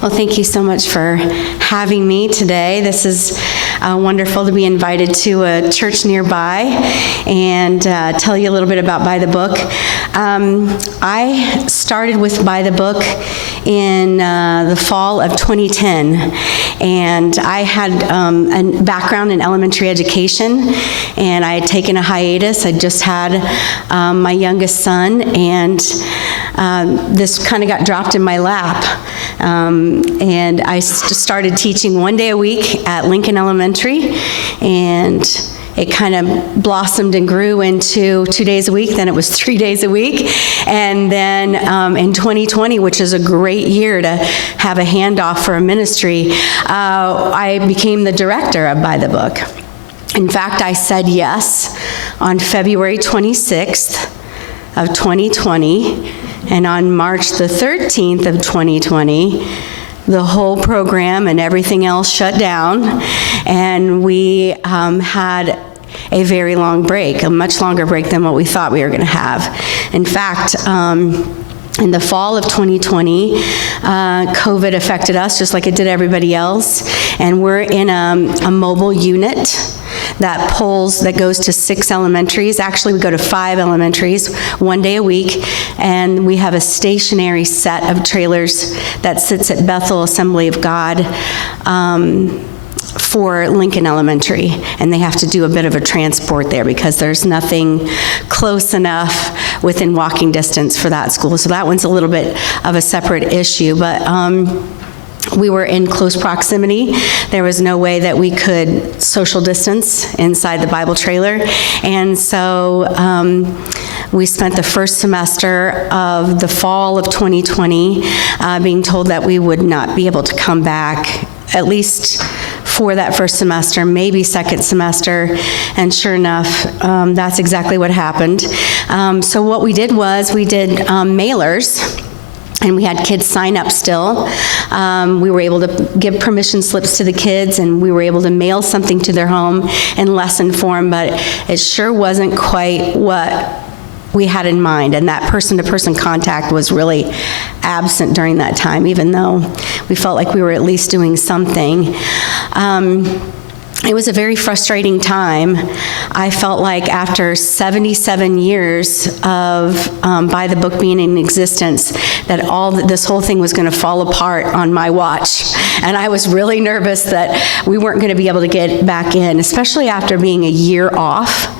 Well, thank you so much for having me today. This is wonderful to be invited to a church nearby and tell you a little bit about By the Book. I started with By the Book in the fall of 2010, and I had a background in elementary education, and I had taken a hiatus. I just had my youngest son, and this kind of got dropped in my lap. And I started teaching one day a week at Lincoln Elementary, and it kind of blossomed and grew into 2 days a week. Then it was 3 days a week. And then in 2020, which is a great year to have a handoff for a ministry, I became the director of By the Book. In fact, I said yes on February 26th of 2020, and on March the 13th of 2020, the whole program and everything else shut down, and we had a very long break, a much longer break than what we thought we were going to have. In fact, in the fall of 2020, COVID affected us just like it did everybody else, and we're in a mobile unit that goes to 6 elementaries. Actually, we go to 5 elementaries, one day a week, and we have a stationary set of trailers that sits at Bethel Assembly of God for Lincoln Elementary, and they have to do a bit of a transport there because there's nothing close enough within walking distance for that school. So that one's a little bit of a separate issue, but we were in close proximity. There was no way that we could social distance inside the Bible trailer. And so we spent the first semester of the fall of 2020 being told that we would not be able to come back, at least for that first semester, maybe second semester. And sure enough, that's exactly what happened. So what we did was we did mailers, and we had kids sign up still. We were able to give permission slips to the kids, and we were able to mail something to their home in lesson form, but it sure wasn't quite what we had in mind, and that person-to-person contact was really absent during that time, even though we felt like we were at least doing something. It was a very frustrating time. I felt like after 77 years of By the Book being in existence, that this whole thing was going to fall apart on my watch. And I was really nervous that we weren't going to be able to get back in, especially after being a year off,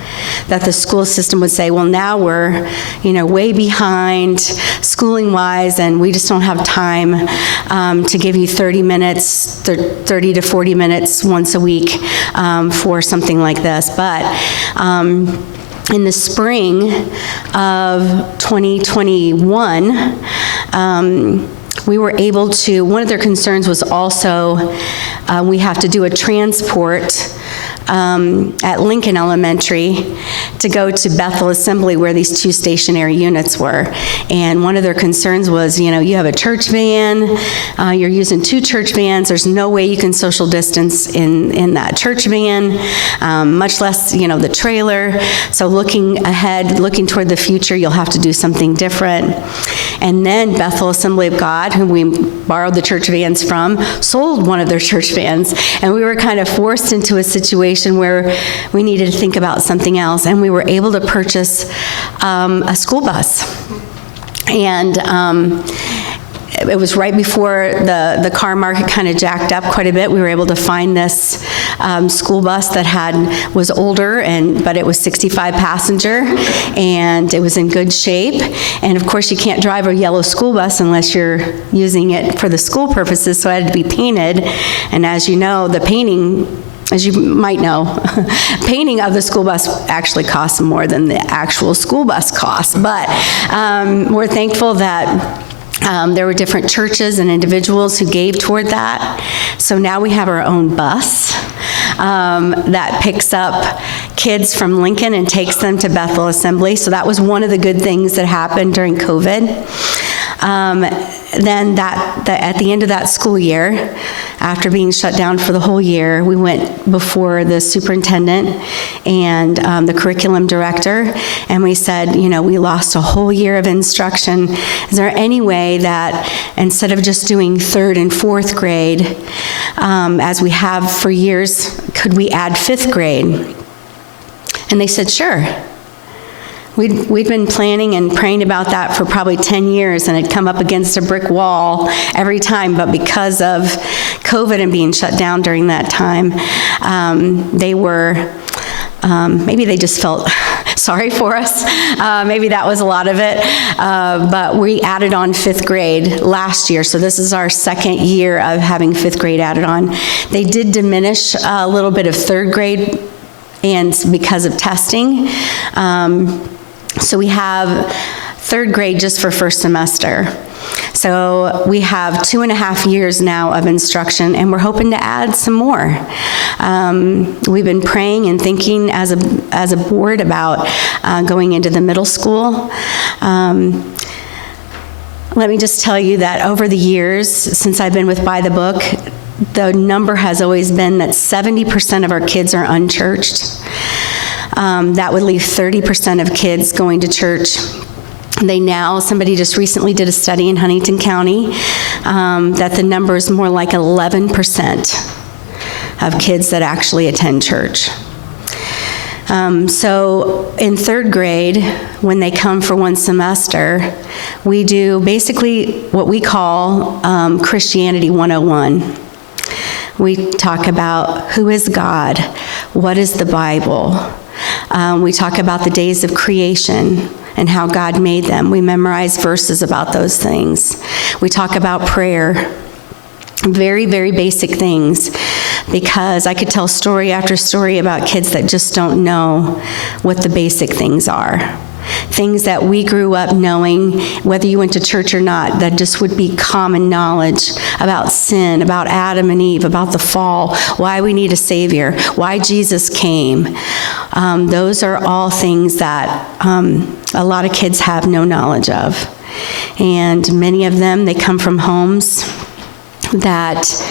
that the school system would say, well, now we're, way behind schooling-wise, and we just don't have time to give you 30 to 40 minutes once a week for something like this. But in the spring of 2021, we were able to, one of their concerns was also we have to do a transport at Lincoln Elementary to go to Bethel Assembly where these 2 stationary units were. And one of their concerns was, you have a church van, you're using 2 church vans, there's no way you can social distance in that church van, much less, the trailer. So looking ahead, looking toward the future, you'll have to do something different. And then Bethel Assembly of God, whom we borrowed the church vans from, sold one of their church vans. And we were kind of forced into a situation where we needed to think about something else, and we were able to purchase a school bus. And it was right before the car market kind of jacked up quite a bit. We were able to find this school bus that was older, but it was 65 passenger, and it was in good shape. And of course, you can't drive a yellow school bus unless you're using it for the school purposes, so it had to be painted. And as you know, the painting, as you might know, painting of the school bus actually costs more than the actual school bus costs. But we're thankful that there were different churches and individuals who gave toward that. So now we have our own bus that picks up kids from Lincoln and takes them to Bethel Assembly. So that was one of the good things that happened during COVID. then at the end of that school year, after being shut down for the whole year, we went before the superintendent and the curriculum director, and we said, we lost a whole year of instruction. Is there any way that instead of just doing 3rd and 4th grade, as we have for years, could we add 5th grade? And they said, sure. We'd been planning and praying about that for probably 10 years, and had come up against a brick wall every time. But because of COVID and being shut down during that time, they were, maybe they just felt sorry for us. Maybe that was a lot of it. But we added on 5th grade last year. So this is our 2nd year of having 5th grade added on. They did diminish a little bit of 3rd grade, and because of testing. So we have 3rd grade just for first semester. So we have 2.5 years now of instruction, and we're hoping to add some more. We've been praying and thinking as a board about going into the middle school. Let me just tell you that over the years, since I've been with By the Book, the number has always been that 70% of our kids are unchurched. That would leave 30% of kids going to church. Somebody just recently did a study in Huntington County that the number is more like 11% of kids that actually attend church. So in 3rd grade, when they come for one semester, we do basically what we call Christianity 101. We talk about who is God, what is the Bible. We talk about the days of creation and how God made them. We memorize verses about those things. We talk about prayer. Very, very basic things, because I could tell story after story about kids that just don't know what the basic things are. Things that we grew up knowing, whether you went to church or not, that just would be common knowledge about sin, about Adam and Eve, about the fall, why we need a Savior, why Jesus came. Those are all things that a lot of kids have no knowledge of. And many of them, they come from homes that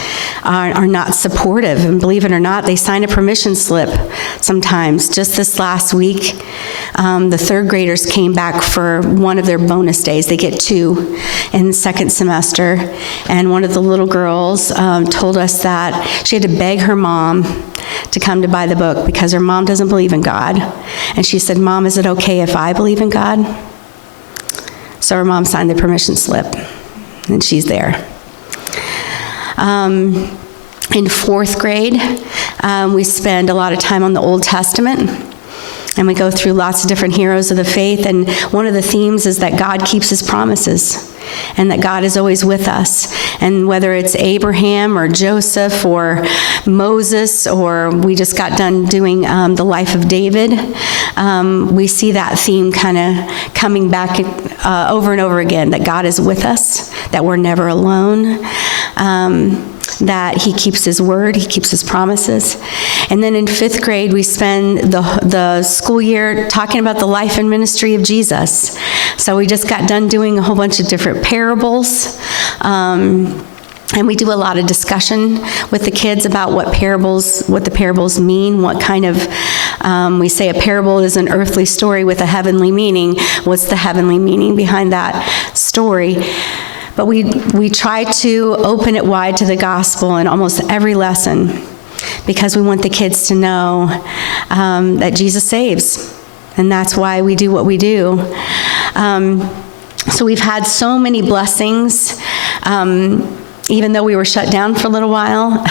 are not supportive. And believe it or not, they sign a permission slip sometimes. Just this last week, the 3rd graders came back for one of their bonus days. They get 2 in the 2nd semester. And one of the little girls told us that she had to beg her mom to come to By the Book because her mom doesn't believe in God. And she said, "Mom, is it okay if I believe in God?" So her mom signed the permission slip, and she's there. In 4th grade, we spend a lot of time on the Old Testament, and we go through lots of different heroes of the faith, and one of the themes is that God keeps his promises, and that God is always with us. And whether it's Abraham or Joseph or Moses, or we just got done doing the life of David, we see that theme kind of coming back over and over again, that God is with us, that we're never alone, that he keeps his word, he keeps his promises. And then in 5th grade, we spend the school year talking about the life and ministry of Jesus. So we just got done doing a whole bunch of different parables. And we do a lot of discussion with the kids about what the parables mean, what kind of, we say a parable is an earthly story with a heavenly meaning. What's the heavenly meaning behind that story? But we try to open it wide to the gospel in almost every lesson, because we want the kids to know that Jesus saves. And that's why we do what we do. So we've had so many blessings, even though we were shut down for a little while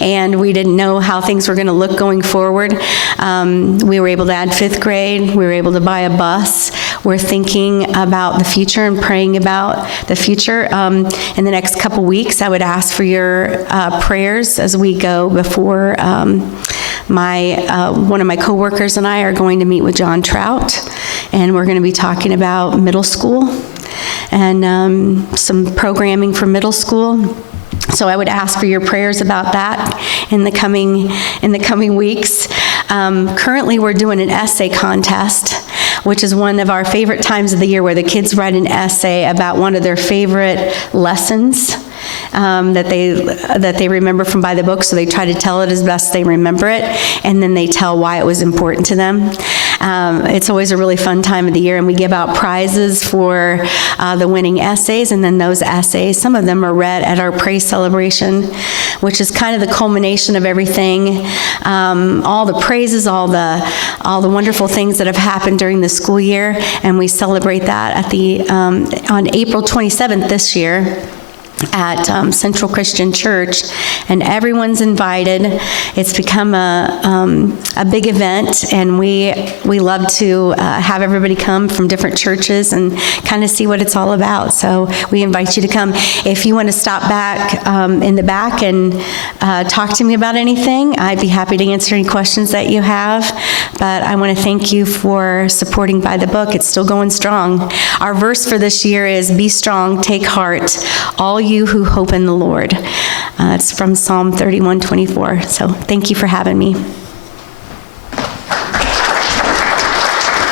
and we didn't know how things were going to look going forward. We were able to add 5th grade. We were able to buy a bus. We're thinking about the future and praying about the future. In the next couple weeks, I would ask for your prayers as we go before one of my coworkers and I are going to meet with John Trout, and we're going to be talking about middle school and some programming for middle school. So I would ask for your prayers about that in the coming weeks. Currently, we're doing an essay contest which is one of our favorite times of the year, where the kids write an essay about one of their favorite lessons that they remember from By the Book. So they try to tell it as best they remember it, and then they tell why it was important to them. It's always a really fun time of the year, and we give out prizes for the winning essays, and then those essays, some of them are read at our praise celebration, which is kind of the culmination of everything, all the praises, all the wonderful things that have happened during the school year, and we celebrate that at on April 27th this year at Central Christian Church, and everyone's invited. It's become a big event, and we love to have everybody come from different churches and kind of see what it's all about. So we invite you to come. If you want to stop back in the back and talk to me about anything, I'd be happy to answer any questions that you have. But I want to thank you for supporting By the Book. It's still going strong. Our verse for this year is, "Be strong, take heart, all you who hope in the Lord." It's from Psalm 31:24. So thank you for having me.